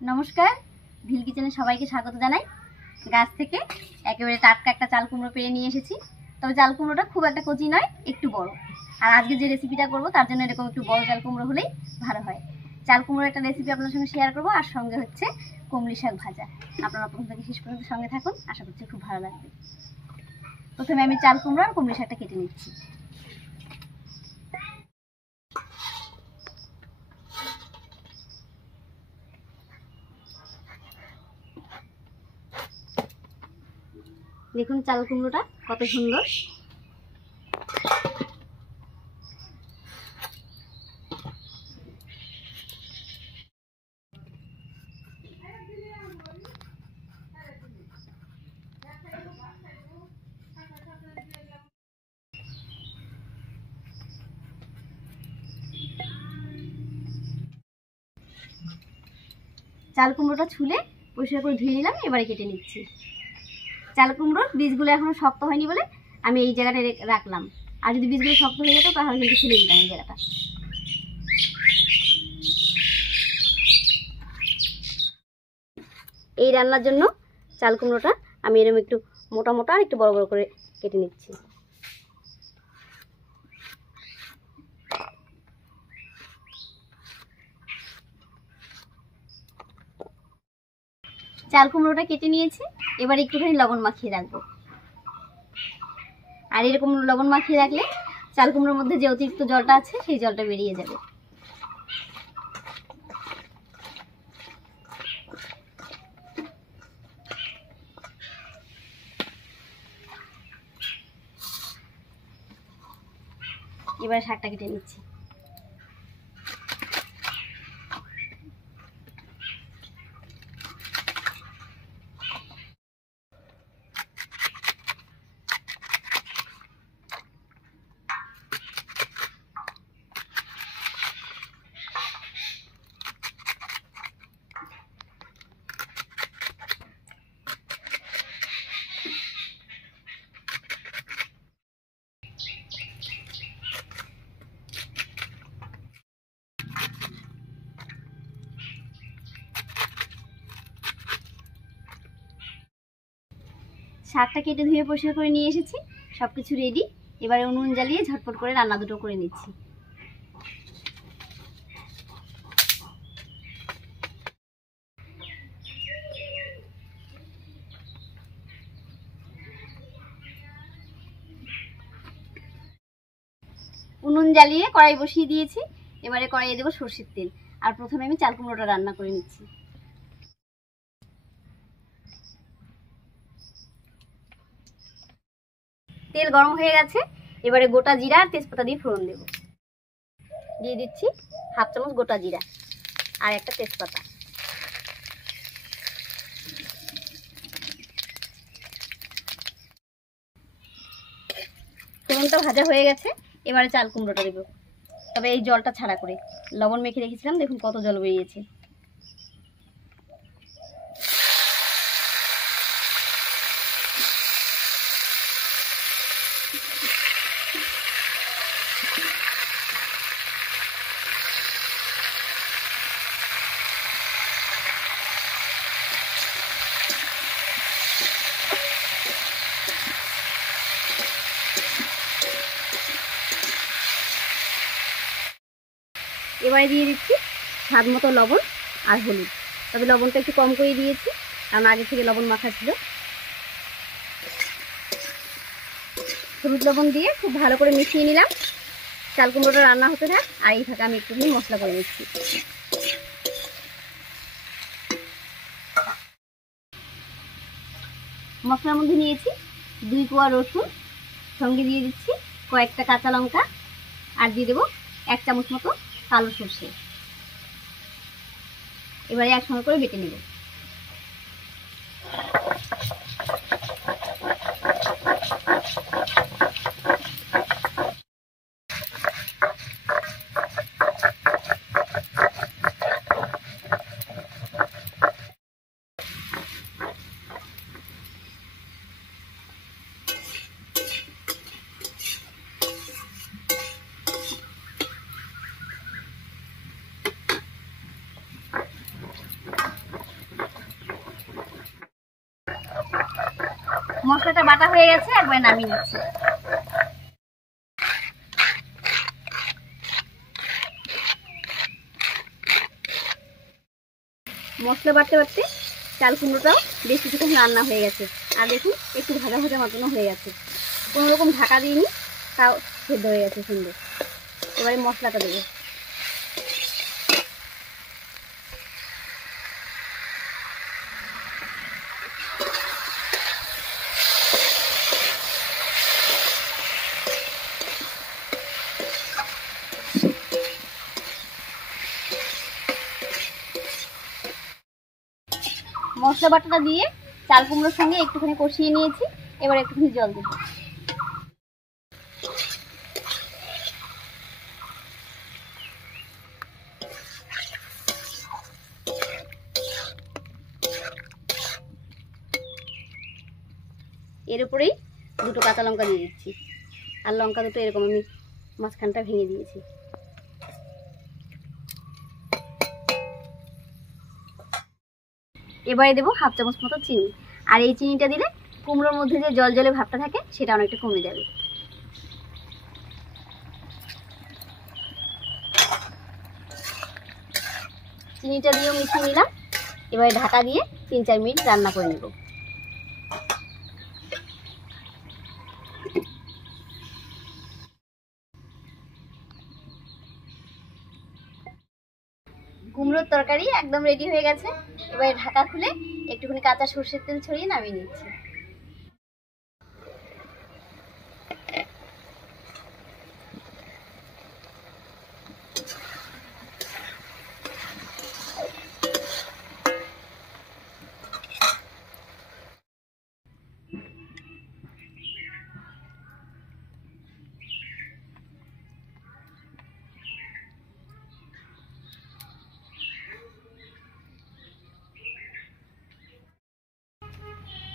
নমস্কার, ভিল কিচেনে সবাইকে স্বাগত জানাই। গাছ থেকে একেবারে টাটকা একটা চাল কুমড়ো পেরে নিয়ে এসেছি। তবে চাল কুমড়োটা খুব একটা কচি নয়, একটু বড়। আর আজকে যে রেসিপিটা করব তার জন্য এরকম একটু বড় চাল কুমড়ো হলেই ভালো হয়। চাল কুমড়োর একটা রেসিপি আপনাদের সঙ্গে শেয়ার করব, আর সঙ্গে হচ্ছে কুমড়ি শাক ভাজা। আপনারা প্রথম থেকে শেষ পর্যন্ত সঙ্গে থাকুন, আশা করছি খুব ভালো লাগবে। প্রথমে আমি চাল কুমড়ো আর কুমড়ি শাকটা কেটে নিচ্ছি। দেখুন চাল কুমড়োটা কত সুন্দর। চাল কুমড়োটা ছুলে পরিষ্কার করে ধুয়ে নিলাম, এবারে কেটে নিচ্ছি। চাল কুমড়োর বীজগুলো এখনো শক্ত হয়নি বলে আমি এই জায়গাটা রাখলাম। আর যদি বীজগুলো শক্ত হয়ে যেত তাহলে কিন্তু ফেলে দিতাম এই জায়গাটা। এই রান্নার জন্য চাল কুমড়োটা আমি এরকম একটু মোটা মোটা আর একটু বড় বড় করে কেটে নিচ্ছি। চাল কুমড়োটা কেটে নিয়েছি, এবার একটুখানি লবণ মাখিয়ে রাখবো। আর এরকম লবণ মাখিয়ে রাখলে চাল কুমড়োর মধ্যে যে অতিরিক্ত জলটা আছে সেই জলটা বেরিয়ে যাবে। এবার শাকটা কেটে নিচ্ছি। শাকটা কেটে ধুয়ে পরিষ্কার করে নিয়ে এসেছি, সব কিছু রেডি। এবারে উনুন জ্বালিয়ে ঝটপট করে রান্না দুটো করে নিচ্ছি। উনুন জ্বালিয়ে কড়াই বসিয়ে দিয়েছি, এবারে কড়াইয়ে দেবো সরষের তেল। আর প্রথমে আমি চাল কুমড়োটা রান্না করে নিচ্ছি। তেল গরম হয়ে গেছে, এবারে গোটা জিরা আর তেজপাতা দিয়ে ফোড়ন দেব। দিয়ে দিচ্ছি হাফ চামচ গোটা জিরা আর একটা তেজপাতা। ফোড়নটা ভাজা হয়ে গেছে, এবারে চাল কুমড়োটা দেবো। তবে এই জলটা ছাড়া করে, লবণ মেখে রেখেছিলাম, দেখুন কত জল বেরিয়েছে। এবারে দিয়ে দিচ্ছি স্বাদ মতো লবণ আর হলুদ। তবে লবণটা একটু কম করে দিয়েছি, কারণ আগে থেকে লবণ মাখা ছিল। হলুদ লবণ দিয়ে খুব ভালো করে মিশিয়ে নিলাম। চাল কুমড়োটা রান্না হতে থাক, আর এই থাকা আমি একটুখানি মশলা করে নিচ্ছি। মশলার মধ্যে নিয়েছি 2 কোয়া রসুন, সঙ্গে দিয়ে দিচ্ছি কয়েকটা কাঁচা লঙ্কা, আর দিয়ে দেবো 1 চামচ মতো কালো সর্ষে। এবারে একসঙ্গে করে বেটে নেব। মশলাটা বাটা হয়ে গেছে, একবার নামিয়ে নিচ্ছি। মশলা বাটতে বাটতে চাল কুমড়োটাও বেশ কিছুক্ষণ রান্না হয়ে গেছে। আর দেখুন একটু ভাজা ভাজা মতনও হয়ে গেছে, কোনো রকম ঢাকা দিইনি, তাও সেদ্ধ হয়ে গেছে সুন্দর। এবারে মশলাটা দেবো। মশলা বাটাটা দিয়ে চাল কুমড়োর সঙ্গে একটুখানি কষিয়ে নিয়েছি। এবার একটুখানি জল দেবো। এর উপরেই দুটো কাঁচা লঙ্কা দিয়ে দিচ্ছি, আর লঙ্কা দুটো এরকম আমি মাঝখানটা ভেঙে দিয়েছি। এবারে দেবো 1/2 চামচ মতো চিনি, আর এই চিনিটা দিলে কুমড়োর মধ্যে যে জল জলে ভাবটা থাকে সেটা অনেকটা কমে যাবে। চিনিটা দিয়েও মিশিয়ে নিলাম। এবারে ঢাকা দিয়ে 3-4 মিনিট রান্না করে নেব। কুমড়োর তরকারি একদম রেডি হয়ে গেছে। এবারে ঢাকা খুলে একটুখানি কাঁচা সরষের তেল ছড়িয়ে নামিয়ে নিচ্ছি।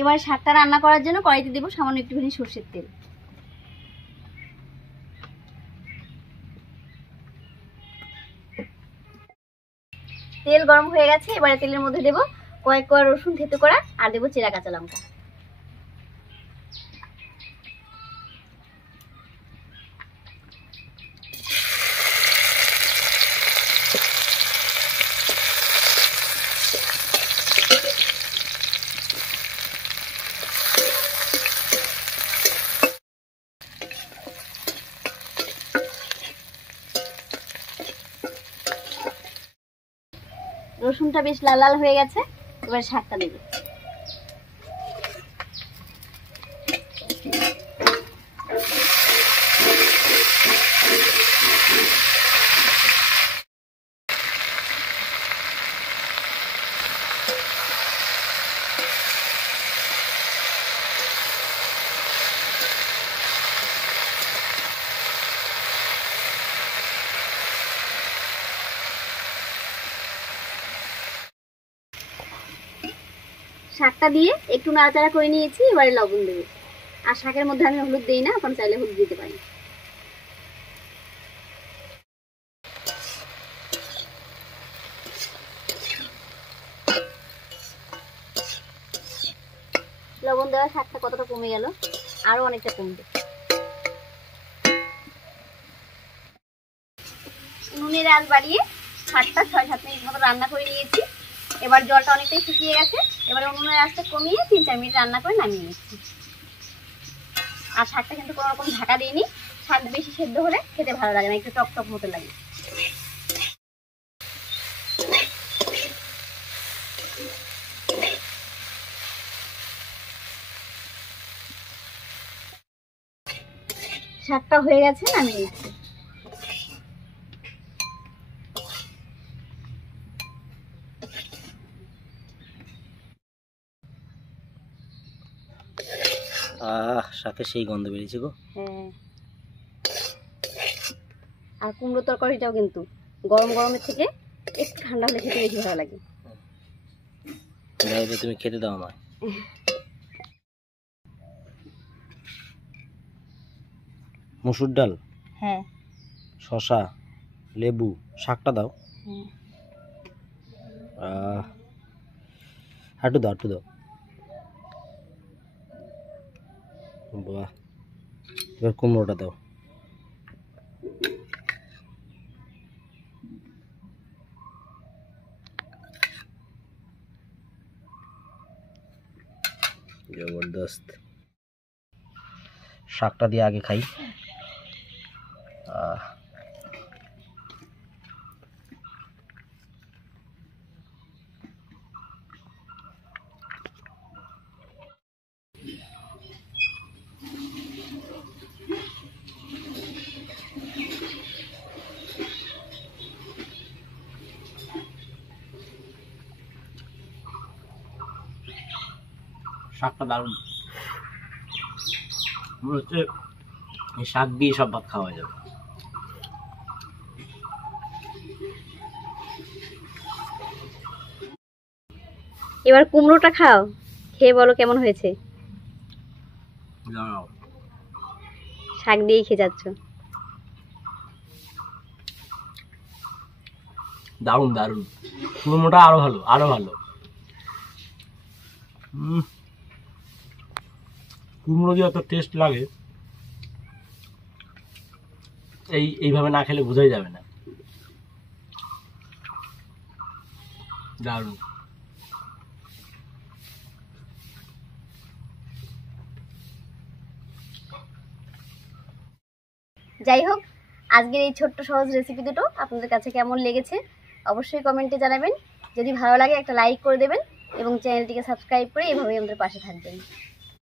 এবার শাকটা রান্না করার জন্য কড়াইতে দেবো সামান্য একটুখানি সরষের তেল। তেল গরম হয়ে গেছে। এবারে তেলের মধ্যে দেবো কয়েক কোয়া রসুন থেতো করা, আর দেবো চেরা কাঁচা লঙ্কা। রসুনটা বেশ লাল লাল হয়ে গেছে। এবার শাকটা দেব। শাকটা দিয়ে একটু নাড়াচাড়া করে নিয়েছি। এবারে লবণ দেবো। আর শাকের মধ্যে আমি হলুদ দিই না, আপনারা চাইলে হলুদ দিতে পারেন। লবণ দেওয়া শাকটা কতটা কমে গেল, আরো অনেকটা কমবে। নুনের আঁচ বাড়িয়ে শাকটা 6-7 মিনিট মতো রান্না করে নিয়েছি। এবার জলটা অনেকটাই শুকিয়ে গেছে। এবার উনুনের আঁচটা কমিয়ে 3-4 মিনিট রান্না করে নামিয়ে নিচ্ছি। আর শাকটা কিন্তু কোনো রকম ঢাকা দিইনি। শাক বেশি সেদ্ধ হলে খেতে ভালো লাগে না, একটু টক টক মতো লাগে। শাকটা হয়ে গেছে, নামিয়ে নিচ্ছি। শাকের সেই গন্ধ বেরিয়েছে গো। হ্যাঁ, আর কুমড়ো তরকারিটাও কিন্তু গরম গরমের থেকে একটু ঠান্ডা হলে খেতে বেশি ভালো লাগে। তুমি খেতে দাও আমায়। মসুর ডাল, হ্যাঁ, শসা, লেবু, শাকটা দাও। একটু দাও, একটু দাও। বাহ, এবার কুমড়োটা দাও। জবরদস্ত। শাকটা দিয়ে আগে খাই। শাকটা দারুণ। মনে হচ্ছে এই শাক দিয়ে সব ভাত খাওয়া যাবে। এবার কুমড়োটা খাও, খেয়ে বলো কেমন হয়েছে। শাক দিয়েই খেয়ে যাচ্ছ। দারুণ দারুণ, কুমড়োটা আরো ভালো, আরো ভালো। কুমড়ো দিয়ে এত টেস্ট লাগে, এইভাবে না খেলে বোঝাই যাবে না। দারুণ। যাই হোক, আজকের এই ছোট্ট সহজ রেসিপি দুটো আপনাদের কাছে কেমন লেগেছে অবশ্যই কমেন্টে জানাবেন। যদি ভালো লাগে একটা লাইক করে দেবেন এবং চ্যানেলটিকে সাবস্ক্রাইব করে এভাবেই আমাদের পাশে থাকবেন।